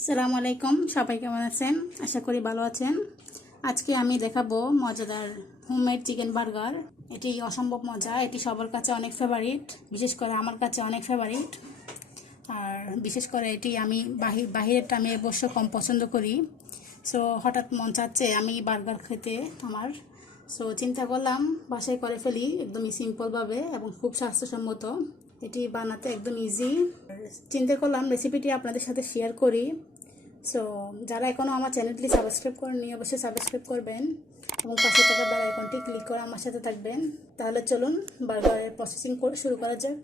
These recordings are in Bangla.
আসসালামু আলাইকুম, সবাই কেমন আছেন? আশা করি ভালো আছেন। আজকে আমি দেখাবো মজাদার হোমমেড চিকেন বার্গার। এটি অসম্ভব মজা, এটি সবার কাছে অনেক ফেভারিট, বিশেষ করে আমার কাছে অনেক ফেভারিট। আর বিশেষ করে এটি আমি বাহিরেরটা আমি অবশ্য কম পছন্দ করি। সো হঠাৎ মন চাচ্ছে আমি বার্গার খেতে আমার। সো চিন্তা করলাম বাসায় করে ফেলি একদমই সিম্পলভাবে এবং খুব স্বাস্থ্যসম্মত। এটি বানাতে একদম ইজি। চিন্তা করলাম রেসিপিটি আপনাদের সাথে শেয়ার করি। সো যারা এখনও আমার চ্যানেলটি সাবস্ক্রাইব করেননি অবশ্যই সাবস্ক্রাইব করবেন এবং পাশে থাকা বেল আইকনটি ক্লিক করে আমার সাথে থাকবেন। তাহলে চলুন বার্গারের প্রসেসিং শুরু করা যাক।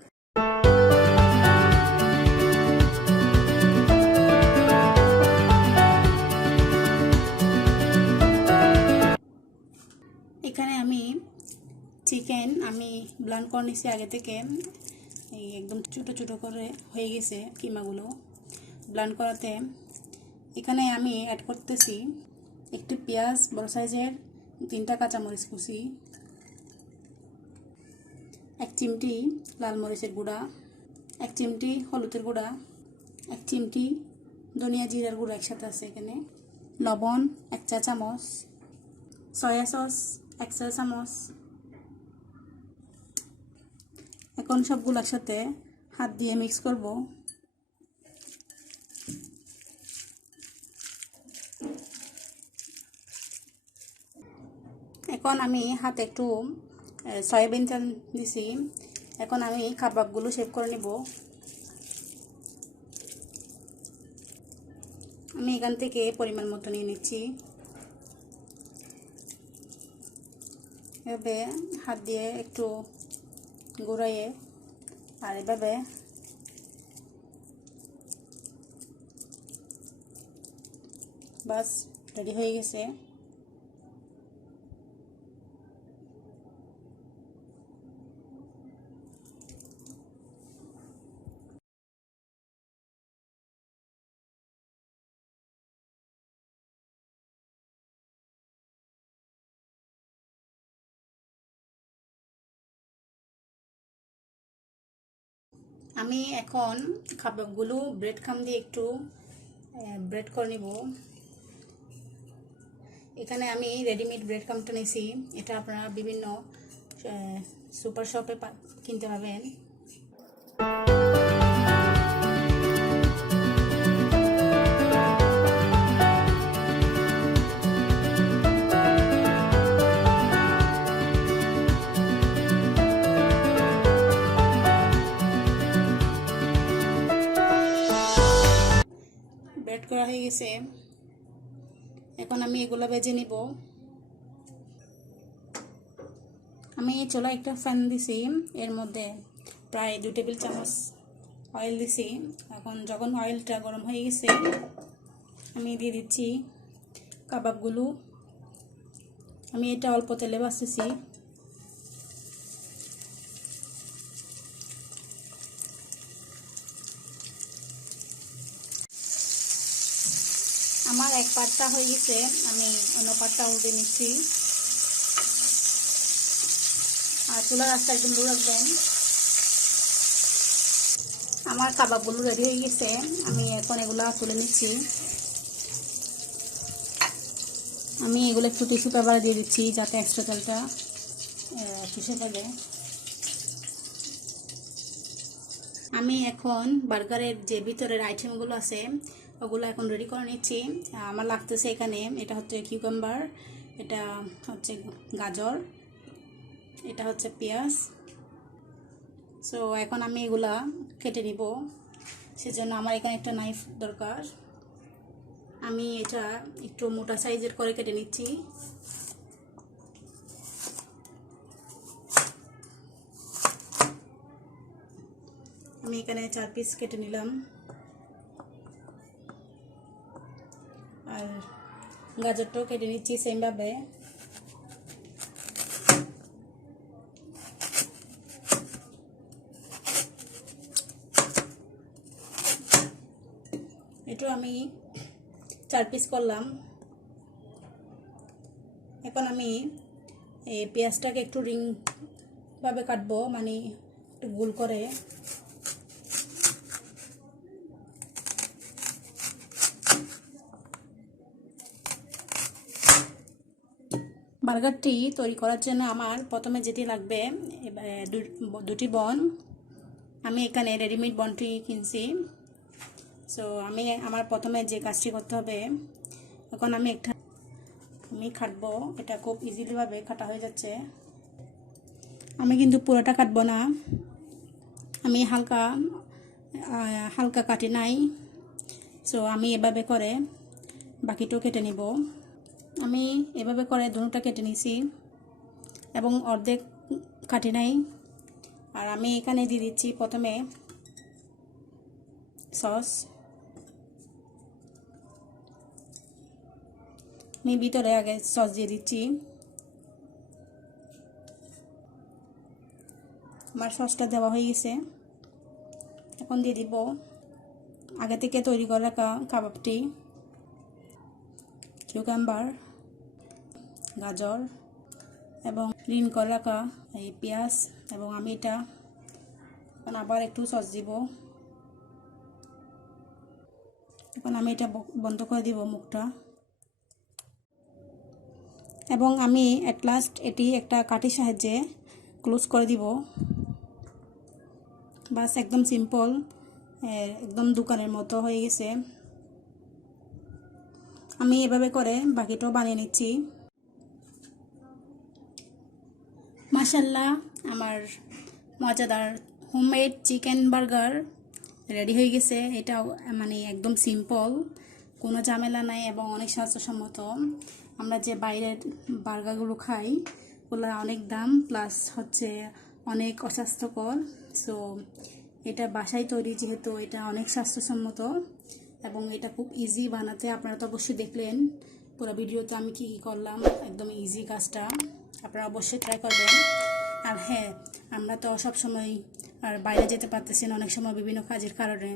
এখানে আমি চিকেন ব্লান্ড করে নিয়েছি আগে থেকে। এই একদম ছোটো ছোটো করে হয়ে গেছে কিমাগুলো ব্লান্ড করাতে। এখানে আমি অ্যাড করতেছি একটি পেঁয়াজ বড় সাইজের, 3টা কাঁচামরিচ কুচি, 1 চিমটি লাল মরিচের গুঁড়া, 1 চিমটি হলুদের গুঁড়া, 1 চিমটি ধনিয়া জিরার গুঁড়া একসাথে আছে এখানে, লবণ 1 চা চামচ, সয়া সস 1 চা চামচ। এখন সবগুলো একসাথে হাত দিয়ে মিক্স করব। এখন আমি হাতে একটু সয়াবিন তেল দিছি। এখন আমি কাবাবগুলো শেপ করে নেব। আমি এখান থেকে পরিমাণ মতো নিয়ে নিচ্ছি। এভাবে হাত দিয়ে একটু ঘুরাইয়ে আর এভাবে বাস রেডি হয়ে গেছে। আমি এখন কাবাবগুলো ব্রেড ক্রাম্ব দিয়ে একটু ব্রেড করে নিব। এখানে আমি রেডিমেড ব্রেড ক্রাম্বটা নিয়েছি। এটা আপনারা বিভিন্ন সুপার শপে কিনতে পাবেন। ব্রেড করা হয়ে গেছে। এখন আমি এগুলো ভেজে নিব। আমি চুলায় একটা ফ্যান দিছি, এর মধ্যে প্রায় 2 টেবিল চামচ অয়েল দিছি। এখন যখন অয়েলটা গরম হয়ে গেছে আমি দিয়ে দিচ্ছি কাবাবগুলো। আমি এটা অল্প তেলে ভাজতেছি। আমার এক পাটটা হয়ে গেছে, আমি অন্য পাটটা উল্টে নিচ্ছি। আর চুলার আঁচটা একদম লো রাখবেন। আমার কাবাবগুলো রেডি হয়ে গেছে, আমি এখন এগুলো তুলে নিচ্ছি। আমি এগুলো একটু টিস্যু পেপারে দিয়ে দিচ্ছি যাতে এক্সট্রা তেলটা শুষে ফেলে। আমি এখন বার্গারের যে ভিতরের আইটেমগুলো আছে ওগুলো এখন রেডি করে নিচ্ছি। আমার লাগতেছে এখানে, এটা হচ্ছে কিউকাম্বার, এটা হচ্ছে গাজর, এটা হচ্ছে পেঁয়াজ। সো এখন আমি এগুলা কেটে নিব, সেজন্য আমার এখানে একটা নাইফ দরকার। আমি এটা একটু মোটা সাইজের করে কেটে নিচ্ছি। আমি এখানে 4 পিস কেটে নিলাম। আর গাজরটাও কেটে নিচ্ছি সেমভাবে। এটা আমি 4 পিস করলাম। এখন আমি এই পেঁয়াজটাকে একটু রিং ভাবে কাটবো, মানে একটু গোল করে। বার্গারটি তৈরি করার জন্য আমার প্রথমে যেটি লাগবে দুটি বন। আমি এখানে রেডিমেড বনটি কিনছি। সো আমার প্রথমে যে কাজটি করতে হবে, এখন আমি কাটবো। এটা খুব ইজিলিভাবে কাটা হয়ে যাচ্ছে। আমি কিন্তু পুরোটা কাটবো না, আমি হালকা হালকা কাটি নাই। সো আমি এভাবে করে বাকিটাও কেটে নিব। আমি এভাবে করে দুটোটা কেটে নিছি এবং অর্ধেক কাটি নাই। আর আমি এখানে দিয়ে দিচ্ছি প্রথমে সস। আমি ভিতরে আগে সস দিয়ে দিচ্ছি। আমার সসটা দেওয়া হয়ে গেছে। এখন দিয়ে দিব আগে থেকে তৈরি করে রাখা কাবাবটি, কিউকাম্বার, গাজর এবং গ্রিন করে রাখা এই পেঁয়াজ। এবং আমি এটা এখন আবার একটু সস দিব। এখন আমি এটা বন্ধ করে দিব মুখটা। এবং আমি এট লাস্ট এটি একটা কাঠির সাহায্যে ক্লোজ করে দিব। বাস, একদম সিম্পল, একদম দোকানের মতো হয়ে গেছে। আমি এভাবে করে বাকিটাও বানিয়ে নিচ্ছি। মাশাআল্লাহ, আমার মজাদার হোমমেড চিকেন বার্গার রেডি হয়ে গেছে। এটা মানে একদম সিম্পল, কোনো ঝামেলা নাই এবং অনেক স্বাস্থ্যসম্মত। আমরা যে বাইরের বার্গারগুলো খাই ওগুলো অনেক দাম, প্লাস হচ্ছে অনেক অস্বাস্থ্যকর। সো এটা বাসায় তৈরি যেহেতু এটা অনেক স্বাস্থ্যসম্মত এবং এটা খুব ইজি বানাতে। আপনারা তো অবশ্যই দেখলেন পুরো ভিডিওতে আমি কি করলাম, একদম ইজি কাজটা। আপনারা অবশ্যই ট্রাই করবেন। আর হ্যাঁ, আমরা তো সবসময় আর বাইরে যেতে পারতেছি না অনেক সময় বিভিন্ন কাজের কারণে।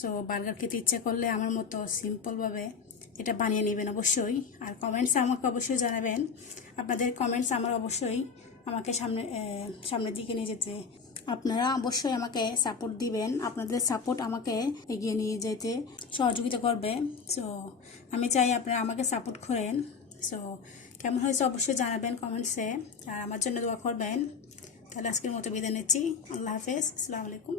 সো বার্গার খেতে ইচ্ছে করলে আমার মতো সিম্পলভাবে এটা বানিয়ে নেবেন অবশ্যই। আর কমেন্টস আমাকে অবশ্যই জানাবেন। আপনাদের কমেন্টস আমাকে সামনের দিকে নিয়ে যেতে, আপনারা অবশ্যই আমাকে সাপোর্ট দিবেন। আপনাদের সাপোর্ট আমাকে এগিয়ে নিয়ে যেতে সহযোগিতা করবে। সো আমি চাই আপনারা আমাকে সাপোর্ট করেন। সো কেমন হয়েছে অবশ্যই জানাবেন কমেন্টসে, আর আমার জন্য দোয়া করবেন। তাহলে আজকের মতো বিদায় নিচ্ছি। আল্লাহ হাফেজ, আসসালামু আলাইকুম।